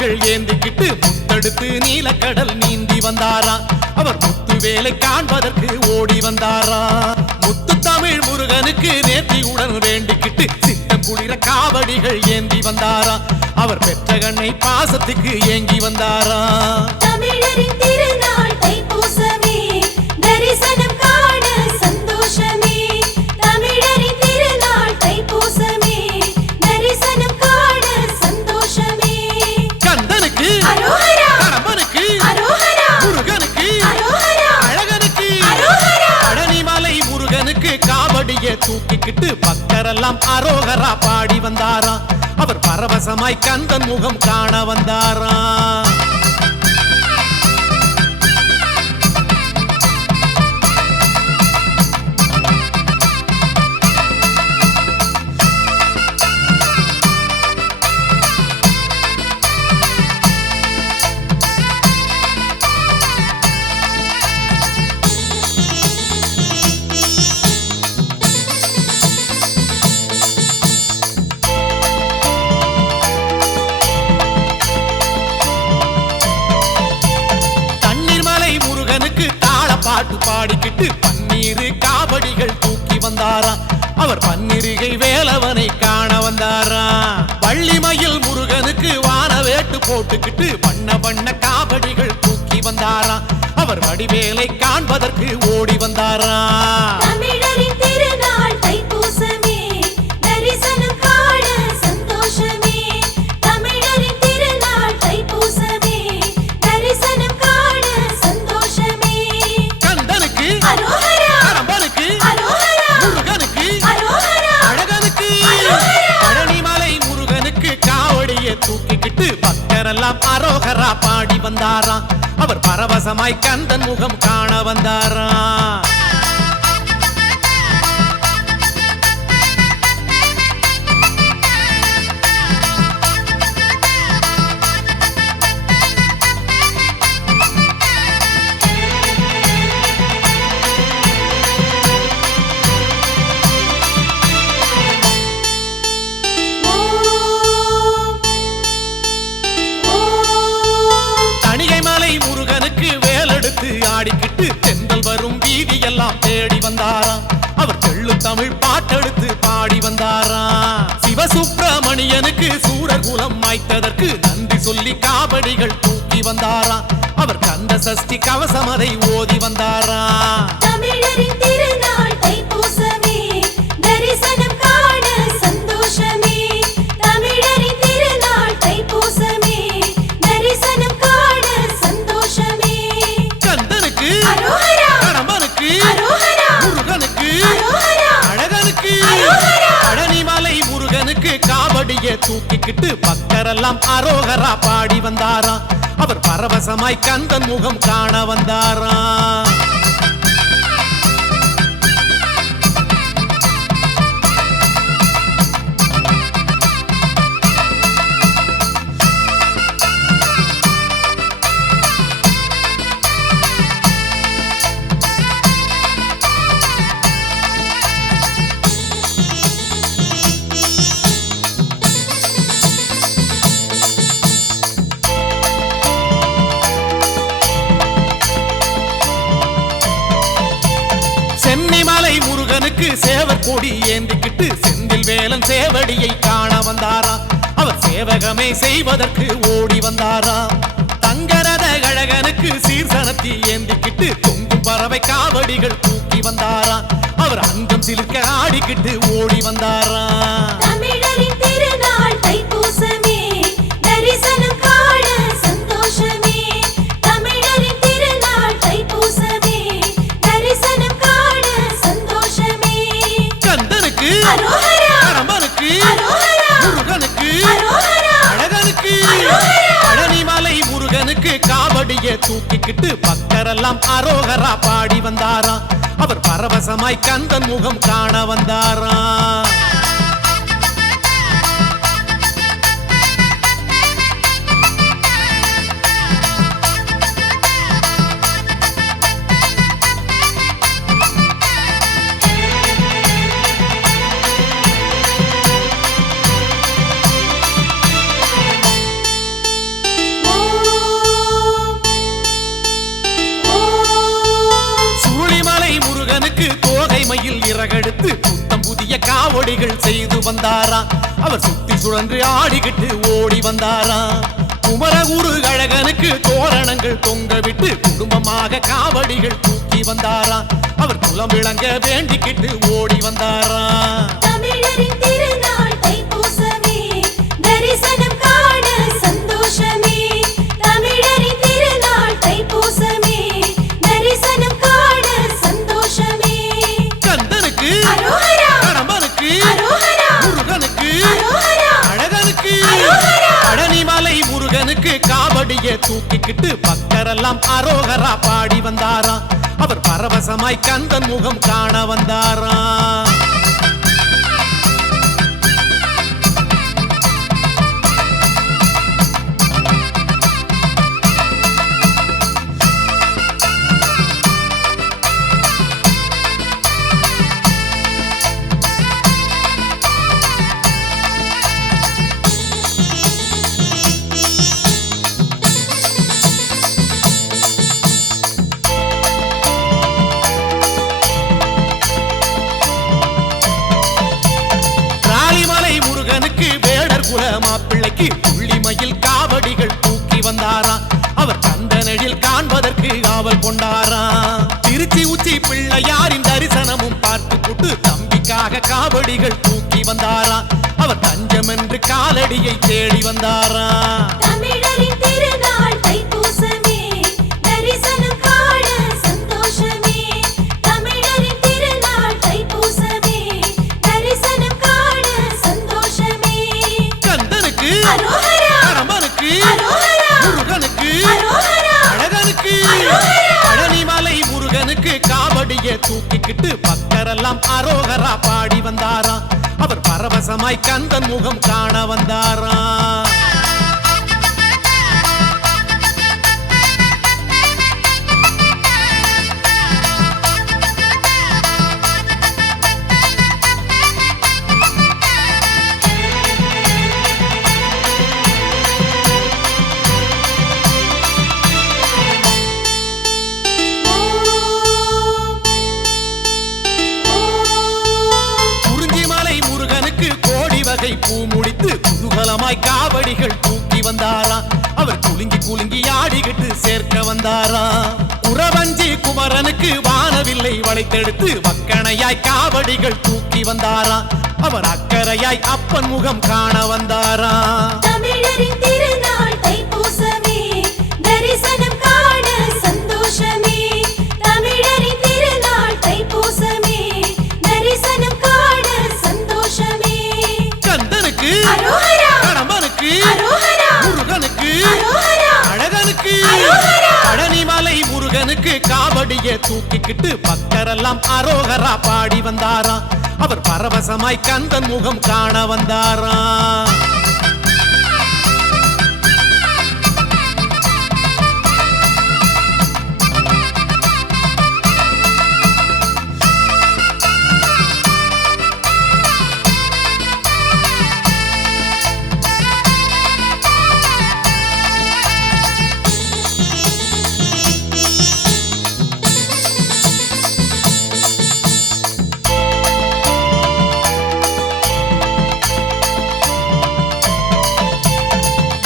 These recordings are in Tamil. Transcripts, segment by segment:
காவடிகள் ஏந்திக்கிட்டு முத்தெடுத்து நீலக்கடல் நீந்தி வந்தாரா. அவர் முத்து வேலை காண்பதற்கு ஓடி வந்தாரா. முத்து தமிழ் முருகனுக்கு நேர்த்தியுடன் வேண்டிக்கிட்டு சித்தம் குளிர காவடிகள் ஏந்தி வந்தாரா. அவர் பெற்ற கண்ணை பாசத்துக்கு ஏங்கி வந்தாரா. தமிழரின் திருநாள் தைப்பூசமே, தரிசனம் காண சந்தோஷமே. தமிழரின் திருநாள் தைப்பூசமே, தரிசனம் காண சந்தோஷமே. கந்தனுக்கு அரோகரா, கடம்பனுக்கு அரோகரா, முருகனுக்கு அரோகரா, அழகனுக்கு அரோகரா. பழனிமலை முருகனுக்கு காவடியை தூக்கிக்கிட்டு பக்தரெல்லாம் அரோகரா பாடி வந்தாரா. அவர் பரவசமாய் கந்தன் முகம் காண வந்தாரா. பாட்டு பாடிக்கிட்டு பன்னீரு காவடிகள் தூக்கி வந்தாரா. அவர் பன்னிருகை வேலவனை காண வந்தாரா. வள்ளிமயில் முருகனுக்கு வான வேட்டு போட்டுக்கிட்டு வண்ண வண்ண காவடிகள் தூக்கி வந்தாரா. அவர் வடிவேலை காண்பதற்கு ஓடி வந்தாரா. தமிழரின் திருநாள் தைப்பூசமே, தரிசனம் காண சந்தோஷமே. தமிழரின் திருநாள் தைப்பூசமே, தரிசனம் காண சந்தோஷமே. கந்தனுக்கு அரோகரா, கடம்பனுக்கு அரோகரா, முருகனுக்கு அரோகரா, அழகனுக்கு அரோகரா. பழனிமலை முருகனுக்கு காவடியை தூக்கிக்கிட்டு பக்தரெல்லாம் அரோகரா பாடி வந்தாரா. அவர் பரவசமாய் கந்தன் முகம் காண வந்தாரா. தணிகைமலை முருகனுக்கு வேலெடுத்து ஆடிக்கிட்டு தென்றல் வரும் வீதியெல்லாம் தேடி வந்தாரா. அவர் தெள்ளு தமிழ் பாட்டெடுத்து பாடி வந்தாரா. சிவசுப்பிரமணியனுக்கு சூரர் குலம் மாய்த்ததற்கு நன்றி சொல்லி காவடிகள் தூக்கி வந்தாரா. அவர் கந்த சஷ்டி கவசமதை ஓதி வந்தாரா. தமிழரின் திருநாள் தைப்பூசமே, தரிசனம் காண சந்தோஷமே. தமிழரின் திருநாள் தைப்பூசமே, தரிசனம் காண சந்தோஷமே. கந்தனுக்கு அரோகரா, கடம்பனுக்கு அரோகரா, முருகனுக்கு அரோகரா, அழகனுக்கு அரோகரா. பழனிமலை முருகனுக்கு காவடியை தூக்கிக்கிட்டு பக்தரெல்லாம் அரோகரா பாடி வந்தாரா. அவர் பரவசமாய் கந்தன் முகம் காண வந்தாரா. சென்னிமலை முருகனுக்கு சேவர் கொடி ஏந்திக்கிட்டு செந்தில் வேலன் சேவடியை காண வந்தாரா. அவர் சேவகமே செய்வதற்கு ஓடி வந்தாரா. தங்கரத அழகனுக்கு சீர்சனத்தி ஏந்திக்கிட்டு தொங்கும் பறவை காவடிகள் தூக்கி வந்தாரா. அவர் அங்கம் சிலிர்க்க ஆடிக்கிட்டு ஓடி வந்தாரா. தமிழரின் திருநாள் தைப்பூசமே, தரிசனம் காண சந்தோஷமே. தமிழரின் திருநாள் தைப்பூசமே, தரிசனம் காண சந்தோஷமே. கந்தனுக்கு அரோகரா, கடம்பனுக்கு அரோகரா, முருகனுக்கு அரோகரா, அழகனுக்கு அரோகரா. பழனிமலை முருகனுக்கு காவடியை தூக்கிக்கிட்டு பக்தரெல்லாம் அரோகரா பாடி வந்தாரா. அவர் பரவசமாய் கந்தன் முகம் காண வந்தாரா. எடுத்து புத்தம் புதிய காவடிகள் செய்து வந்தாராம். அவர் சுத்தி சுழன்று ஆடிக்கிட்டு ஓடி வந்தாராம். குமரகுரு அழகனுக்கு தோரணங்கள் தொங்க விட்டு குடும்பமாக காவடிகள் தூக்கி வந்தாராம். அவர் குலம் விளங்க வேண்டிக்கிட்டு ஓடி வந்தாராம். தமிழரின் திருநாள் தைப்பூசமே, தரிசனம் காண சந்தோஷமே. தமிழரின் திருநாள் தைப்பூசமே, தரிசனம் காண சந்தோஷமே. கந்தனுக்கு அரோகரா, கடம்பனுக்கு அரோகரா, முருகனுக்கு அரோகரா, அழகனுக்கு அரோகரா. பழனிமலை முருகனுக்கு காவடியை தூக்கிக்கிட்டு பக்தரெல்லாம் அரோகரா பாடி வந்தாராம். அவர் பரவசமாய் கந்தன் முகம் காண வந்தாராம். முருகனுக்கு வேடர் குல மாப்பிள்ளைக்கு புள்ளிமயில் காவடிகள் தூக்கி வந்தாராம். அவர் கந்தனெழில் காண்பதற்கு ஆவல் கொண்டாராம். திருச்சி உச்சி பிள்ளையாரின் தரிசனமும் பார்த்து புட்டு தம்பிக்காக காவடிகள் தூக்கி வந்தாராம். அவர் தஞ்சம் என்று காலடியை தேடி வந்தாராம். தமிழரின் திருநாள் தைப்பூசமே, தரிசனம் காண சந்தோஷமே. தமிழரின் திருநாள் தைப்பூசமே, தரிசனம் காண சந்தோஷமே. கந்தனுக்கு அரோகரா, கடம்பனுக்கு அரோகரா, முருகனுக்கு அரோகரா, அழகனுக்கு அரோகரா. பழனிமலை முருகனுக்கு காவடியை தூக்கிக்கிட்டு பக்தரெல்லாம் அரோகரா பாடி வந்தாராம். அவர் பரவசமாய் கந்தன் முகம் காண வந்தாராம். பூ முடித்து குதூகலமாய் காவடிகள் தூக்கி வந்தாராம். அவர் குலுங்கி குலுங்கி ஆடிக்கிட்டு சேர்க்க வந்தாராம். குறவஞ்சி குமரனுக்கு வானவில்லை வளைத்தெடுத்து வக்கணையாய் காவடிகள் தூக்கி வந்தாராம். அவர் அக்கறையாய் அப்பன் முகம் காண வந்தாராம். தமிழரின் திருநாள் தைப்பூசமே, தரிசனம் காண சந்தோஷமே. தமிழரின் திருநாள் தைப்பூசமே, தரிசனம் காண சந்தோஷமே. கந்தனுக்கு அரோகரா, கடம்பனுக்கு அரோகரா, முருகனுக்கு அரோகரா, அழகனுக்கு அரோகரா. பழனிமலை முருகனுக்கு காவடியை தூக்கிக்கிட்டு பக்தரெல்லாம் அரோகரா பாடி வந்தாராம். அவர் பரவசமாய் கந்தன் முகம் காண வந்தாராம்.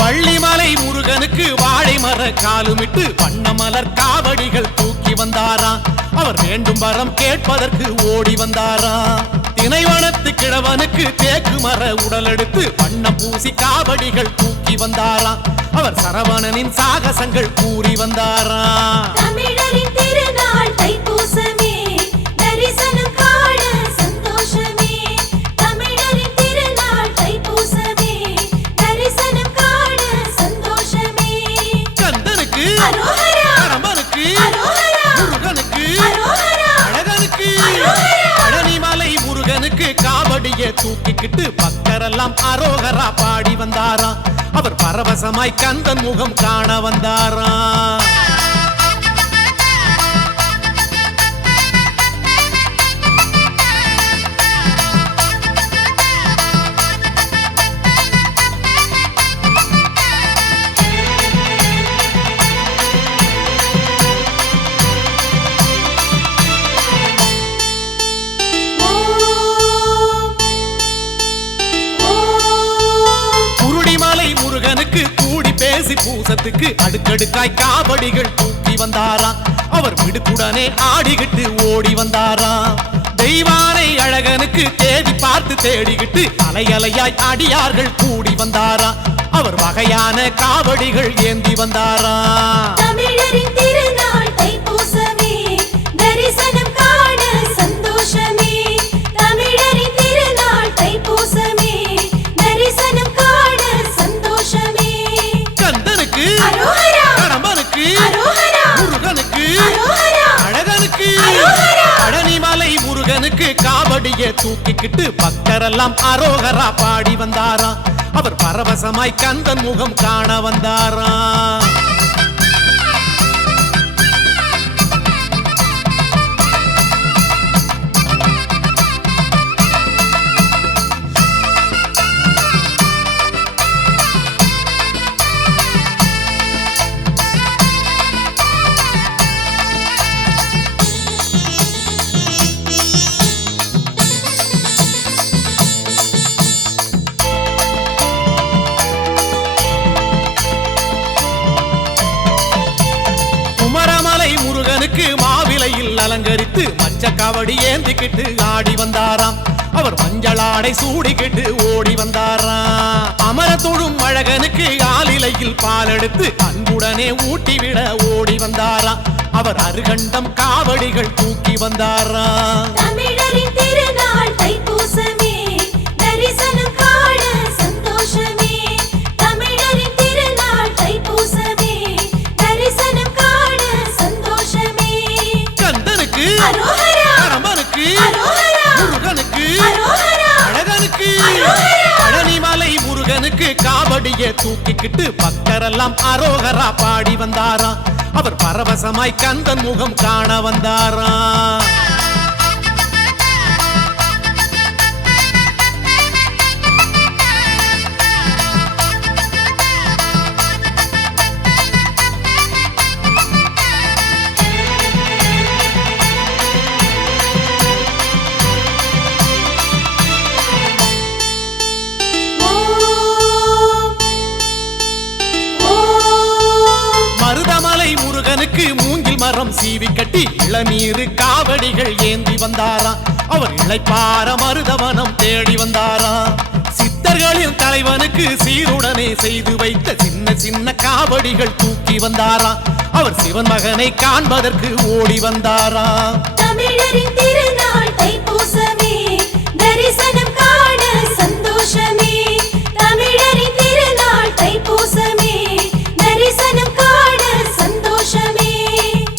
பள்ளிமலை முருகனுக்கு வாழை மர காலுமிட்டு வண்ண மலர் காவடிகள் தூக்கி வந்தாராம். அவர் வேண்டும் வரம் கேட்பதற்கு ஓடி வந்தாராம். தினைவனத்து கிழவனுக்கு தேக்கு மர உடல் எடுத்து வண்ணம் பூசி காவடிகள் தூக்கி வந்தாராம். அவர் சரவணனின் சாகசங்கள் கூறி வந்தாராம். தமிழரின் திருநாள் தைப்பூசமே, தரிசனம் காண சந்தோஷமே. தமிழரின் திருநாள் தைப்பூசமே, தரிசனம் காண சந்தோஷமே. கந்தனுக்கு அரோகரா, கடம்பனுக்கு அரோகரா, முருகனுக்கு அரோகரா, அழகனுக்கு அரோகரா. பழனிமலை முருகனுக்கு காவடியை தூக்கிக்கிட்டு பக்தரெல்லாம் அரோகரா பாடி வந்தாராம். அவர் பரவசமாய் கந்தன் முகம் காண வந்தாராம். ஓம் தைப்பூசத்துக்கு அடுக்கடுக்காய் காவடிகள் தூக்கி வந்தாராம். அவர் விடுப்புடனே ஆடிக்கிட்டு ஓடி வந்தாராம். தெய்வானை அழகனுக்கு தேடி பார்த்து தேடிக்கிட்டு அலையலையாய் அடியார்கள் கூடி வந்தாராம். அவர் வகையான காவடிகள் ஏந்தி வந்தாராம். தமிழரின் திருநாள் தைப்பூசமே, தரிசனம் காண சந்தோஷமே. தமிழரின் திருநாள் தைப்பூசமே, தரிசனம் காண சந்தோஷமே. கந்தனுக்கு அரோகரா, கடம்பனுக்கு அரோகரா, முருகனுக்கு அரோகரா, அழகனுக்கு அரோகரா. பழனிமலை முருகனுக்கு காவடியை தூக்கிக்கிட்டு பக்தரெல்லாம் அரோகரா பாடி வந்தாராம். அவர் பரவசமாய் கந்தன் முகம் காண வந்தாராம். குமரமலை முருகனுக்கு மாவிலையில் அலங்கரித்து மஞ்ச காவடி ஏந்திக்கிட்டு ஆடி வந்தாராம். அவர் மஞ்சளாடை சூடிக்கிட்டு ஓடி வந்தாராம். அமர தொழும் அழகனுக்கு ஆலிலையில் பாலெடுத்து அன்புடனே ஊட்டிவிட ஓடி வந்தாராம். அவர் அருகண்டம் காவடிகள் தூக்கி வந்தாராம். தமிழரின் திருநாள் தைப்பூசமே, தரிசனம் காண சந்தோஷமே. தமிழரின் திருநாள் தைப்பூசமே, தரிசனம் காண சந்தோஷமே. கந்தனுக்கு அரோகரா, கடம்பனுக்கு அரோகரா, முருகனுக்கு அரோகரா, அழகனுக்கு அரோகரா. பழனிமலை முருகனுக்கு காவடியை தூக்கிக்கிட்டு பக்தரெல்லாம் அரோகரா பாடி வந்தாராம். அவர் பரவசமாய் கந்தன் முகம் காண வந்தாராம். ஓம், ஓம். மருதமலை முருகனுக்கு மூங்கில் மரம் சீவி கட்டி இளநீர் காவடிகள் ஏந்தி வந்தாராம். அவர் இளைப்பார மருதவனம் தேடி வந்தாராம். சித்தர்களின் தலைவனுக்கு சீருடனே செய்து வைத்த சின்ன சின்ன காவடிகள் தூக்கி வந்தாராம். அவர் சிவன் மகனை காண்பதற்கு ஓடி வந்தாராம். தமிழரின் திருநாள் தைப்பூசமே, தரிசனம் காண சந்தோஷமே. தமிழரின் திருநாள் தைப்பூசமே, தரிசனம் காண சந்தோஷமே.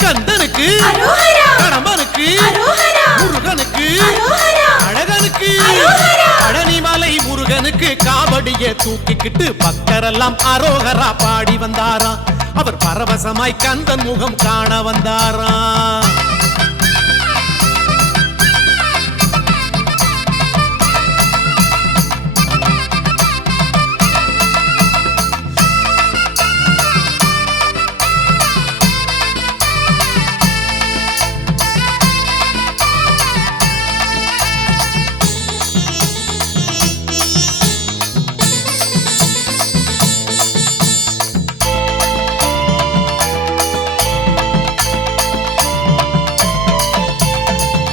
கந்தனுக்கு அரோகரா, கடம்பனுக்கு அரோகரா, முருகனுக்கு அரோகரா, அழகனுக்கு அரோகரா. பழனிமலை முருகனுக்கு காவடியை தூக்கிக்கிட்டு பக்தரெல்லாம் அரோகரா பாடி வந்தாராம். அவர் பரவசமாய் கந்தன் முகம் காண வந்தாராம்.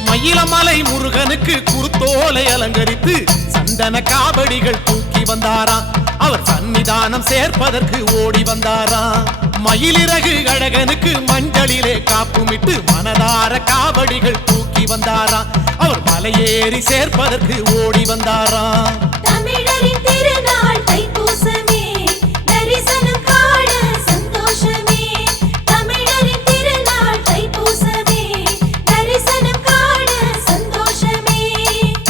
மயிலமலை முருகனுக்கு குருத்தோலை அலங்கரித்து சந்தன காவடிகள் தூக்கி வந்தாராம். அவர் சன்னிதானம் சேர்ப்பதற்கு ஓடி வந்தாராம். மயிலிறகு அழகனுக்கு மஞ்சளிலே காப்புமிட்டு மனதார காவடிகள் தூக்கி வந்தாராம். அவர் மலையேறி சேர்ப்பதற்கு ஓடி வந்தாராம். தமிழரின் திருநாள் தைப்பூசமே, தரிசனம் காண சந்தோஷமே. தமிழரின் திருநாள் தைப்பூசமே, தரிசனம் காண சந்தோஷமே.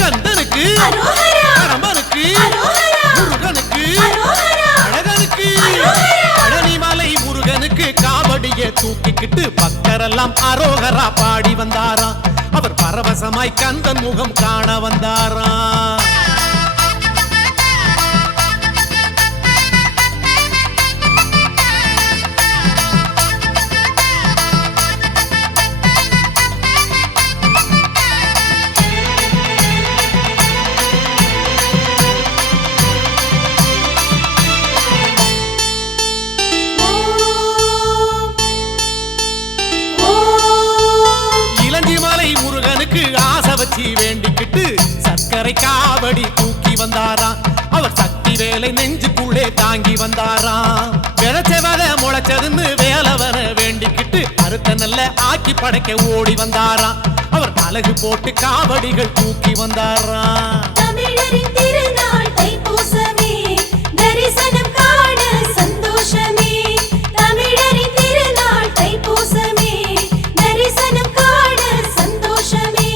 கந்தனுக்கு அரோகரா, கடம்பனுக்கு அரோகரா, முருகனுக்கு அரோகரா, அழகனுக்கு அரோகரா. பழனிமலை முருகனுக்கு காவடியை தூக்கிக்கிட்டு பக்தரெல்லாம் அரோகரா பாடி வந்தாராம். அவர் பரவசமாய் கந்தன் முகம் காண வந்தாராம். தன்னை காவடி தூக்கி வந்தாராம் அவர் சக்தி வேலை நெஞ்சுக்குள்ளே தாங்கி வந்தாராம் விளைச்சவத முளைச்சதுன்னு வேலவன வேண்டிக்கிட்டு அறுத்த நல்ல ஆக்கி படைக்க ஓடி வந்தாராம் அவர் அழகு போட்டு காவடிகள் தூக்கி வந்தாராம் தமிழரின் திருநாள் தைப்பூசமே தரிசனம் காண சந்தோஷமே தமிழரின் திருநாள் தைப்பூசமே தரிசனம் காண சந்தோஷமே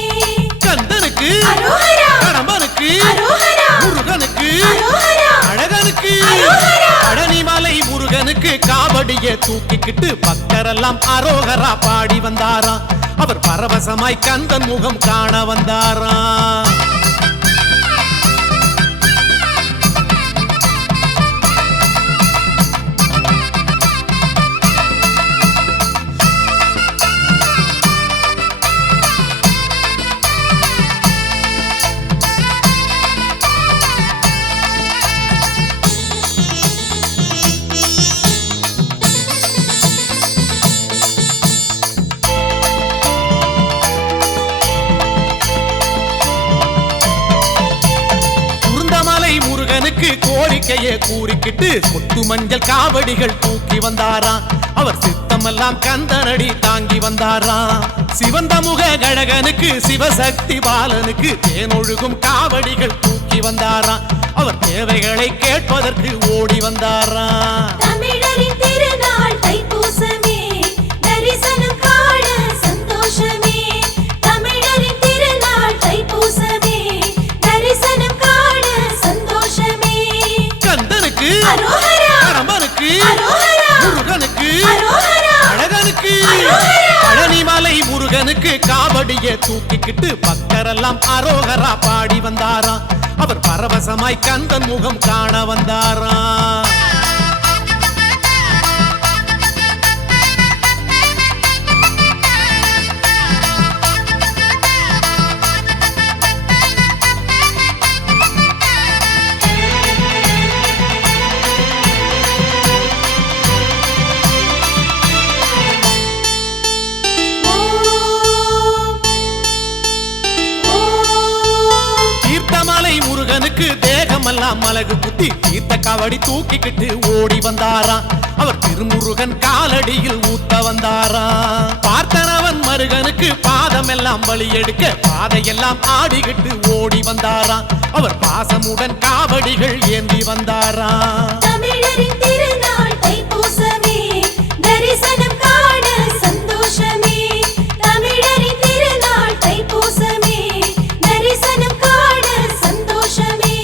கந்தனுக்கு அரோகரா கடம்பனுக்கு அரோகரா முருகனுக்கு அரோகரா அழகனுக்கு அரோகரா பழனிமலை முருகனுக்கு காவடியை தூக்கிக்கிட்டு பக்தரெல்லாம் அரோகரா பாடி வந்தாராம் அவர் பரவசமாய் கந்தன் முகம் காண வந்தாராம் முருகனுக்கு கோரிக்கையை கூறிக்கிட்டு கொத்து மஞ்சள் காவடிகள் தூக்கி வந்தாராம் அவர் சித்தமெல்லாம் கந்தனடி தாங்கி வந்தாராம் சிவந்த முக கழகனுக்கு சிவசக்தி பாலனுக்கு தேனொழுகும் காவடிகள் தூக்கி வந்தாராம் அவர் தேவைகளை கேட்பதற்கு ஓடி வந்தாராம் தமிழரின் திருநாள் தைப்பூசமே தரிசனம் காண சந்தோஷமே தமிழரின் திருநாள் தைப்பூசமே தரிசனம் காண சந்தோஷமே கந்தனுக்கு அரோகரா கடம்பனுக்கு அரோகரா முருகனுக்கு அரோகரா அழகனுக்கு அரோகரா பழனிமலை முருகனுக்கு காவடியை தூக்கிக்கிட்டு பக்தரெல்லாம் அரோகரா பாடி வந்தாராம் அவர் பரவசமாய் கந்தன் முகம் காண வந்தாராம் தீர்த்தமலை முருகனுக்கு தேகமெல்லாம் மலகு குத்தி தீர்த்த காவடி தூக்கிக்கிட்டு ஓடி வந்தாராம் அவர் திருமுருகன் காலடியில் ஊத்த வந்தாராம் பார்த்தனவன் மருகனுக்கு பாதமெல்லாம் பலி எடுக்க பாதையெல்லாம் ஆடிக்கிட்டு ஓடி வந்தாராம் அவர் பாசமுடன் காவடிகள் ஏந்தி வந்தாராம் தமிழரின் திருநாள் தைப்பூசமே தரிசனம் காண சந்தோஷமே தமிழரின் திருநாள் தைப்பூசமே தரிசனம் காண சந்தோஷமே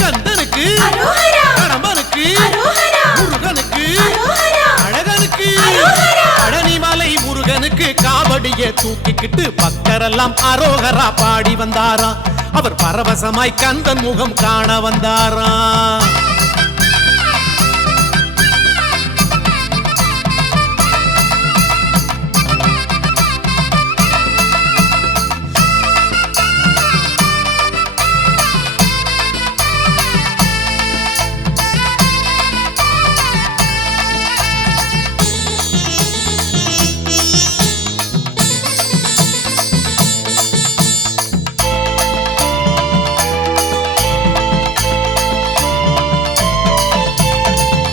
கந்தனுக்கு அரோகரா கடம்பனுக்கு அரோகரா முருகனுக்கு அரோகரா அழகனுக்கு அரோகரா பழனிமலை முருகனுக்கு காவடியை தூக்கிக்கிட்டு பக்தரெல்லாம் அரோகரா பாடி வந்தாராம் அவர் பரவசமாய் கந்தன் முகம் காண வந்தாராம்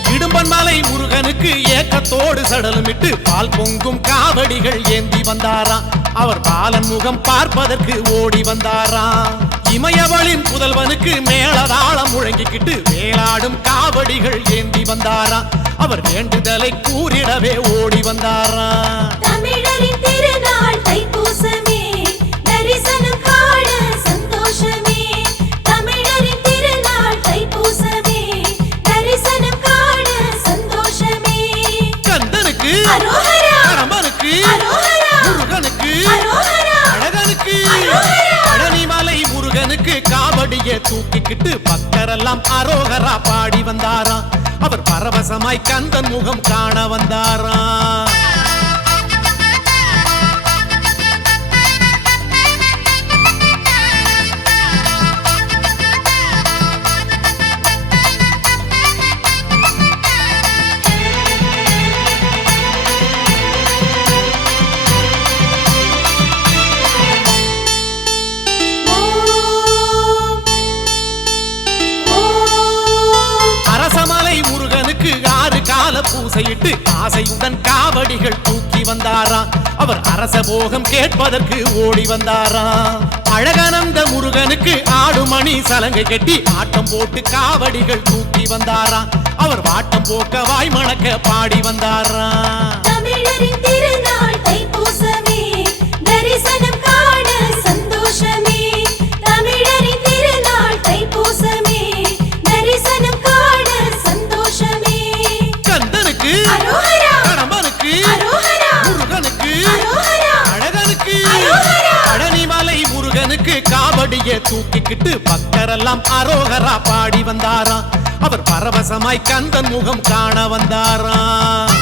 இடும்பன்மலை முருகனுக்கு ஏக்கத்தோடு சடலமிட்டு பால் பொங்கும் காவடிகள் ஏந்தி வந்தாராம் அவர் பாலன் முகம் பார்ப்பதற்கு ஓடி வந்தாராம் இமயவளின் புதல்வனுக்கு மேளதாளம் முழங்கிக்கிட்டு வேலாடும் காவடிகள் ஏந்தி வந்தாராம் அவர் வேண்டுதலை கூறிடவே ஓடி வந்தாராம் தமிழரின் திருநாள் தைப்பூசமே தரிசனம் காண சந்தோஷமே தமிழரின் திருநாள் தைப்பூசமே தரிசனம் காண சந்தோஷமே கந்தனுக்கு அரோகரா கடம்பனுக்கு அரோகரா முருகனுக்கு அரோகரா அழகனுக்கு அரோகரா பழனிமலை முருகனுக்கு காவடியை தூக்கிக்கிட்டு பக்தரெல்லாம் அரோகரா பாடி வந்தாராம் அவர் பரவசமாய் கந்தன் முகம் காண வந்தாராம் ஓம் ஆசையிட்டு ஆசையுடன் காவடிகள் தூக்கி வந்தாராம் அவர் அரச போகம் கேட்பதற்கு ஓடி வந்தாராம் அழகானந்த முருகனுக்கு ஆடுமணி சலங்கை கட்டி ஆட்டம் போட்டு காவடிகள் தூக்கி வந்தாராம் அவர் வாட்டம் போக்க வாய் மணக்க பாடி வந்தாராம் தமிழரின் திருநாள் தைப்பூசமே தரிசனம் காண சந்தோஷமே தமிழரின் திருநாள் தைப்பூசமே தரிசனம் காண சந்தோஷமே கந்தனுக்கு அரோகரா கடம்பனுக்கு அரோகரா முருகனுக்கு அரோகரா அழகனுக்கு அரோகரா பழனிமலை முருகனுக்கு காவடியை தூக்கிக்கிட்டு பக்தரெல்லாம் அரோகரா பாடி வந்தாராம் அவர் பரவசமாய் கந்தன் முகம் காண வந்தாராம்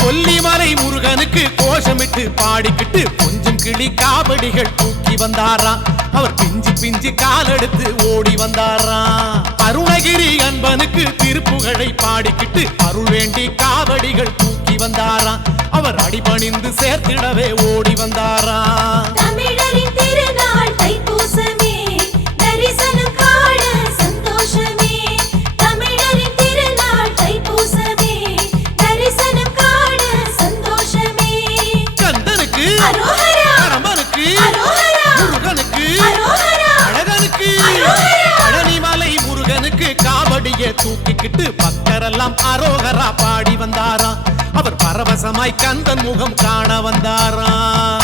கொல்லிமலை முருகனுக்கு கோஷமிட்டு பாடிக்கிட்டு கொஞ்சம் கிளி காவடிகள் தூக்கி வந்தாராம் அவர் பிஞ்சு பிஞ்சு காலெடுத்து ஓடி வந்தாராம் அருணகிரி அன்பனுக்கு திருப்புகழை பாடிக்கிட்டு அருள் வேண்டி காவடிகள் தூக்கி வந்தாராம் அவர் அடிபணிந்து சேர்த்திடவே ஓடி வந்தாராம் தமிழரின் திருநாள் தைப்பூசமே தரிசனம் காண சந்தோஷமே தமிழரின் திருநாள் தைப்பூசமே தரிசனம் காண சந்தோஷமே கந்தனுக்கு அரோகரா கடம்பனுக்கு அரோகரா முருகனுக்கு அரோகரா அழகனுக்கு அரோகரா பழனிமலை முருகனுக்கு காவடியை தூக்கிக்கிட்டு பக்தரெல்லாம் அரோகரா பாடி வந்தாராம் அவர் பரவசமாய் கந்தன் முகம் காண வந்தாராம்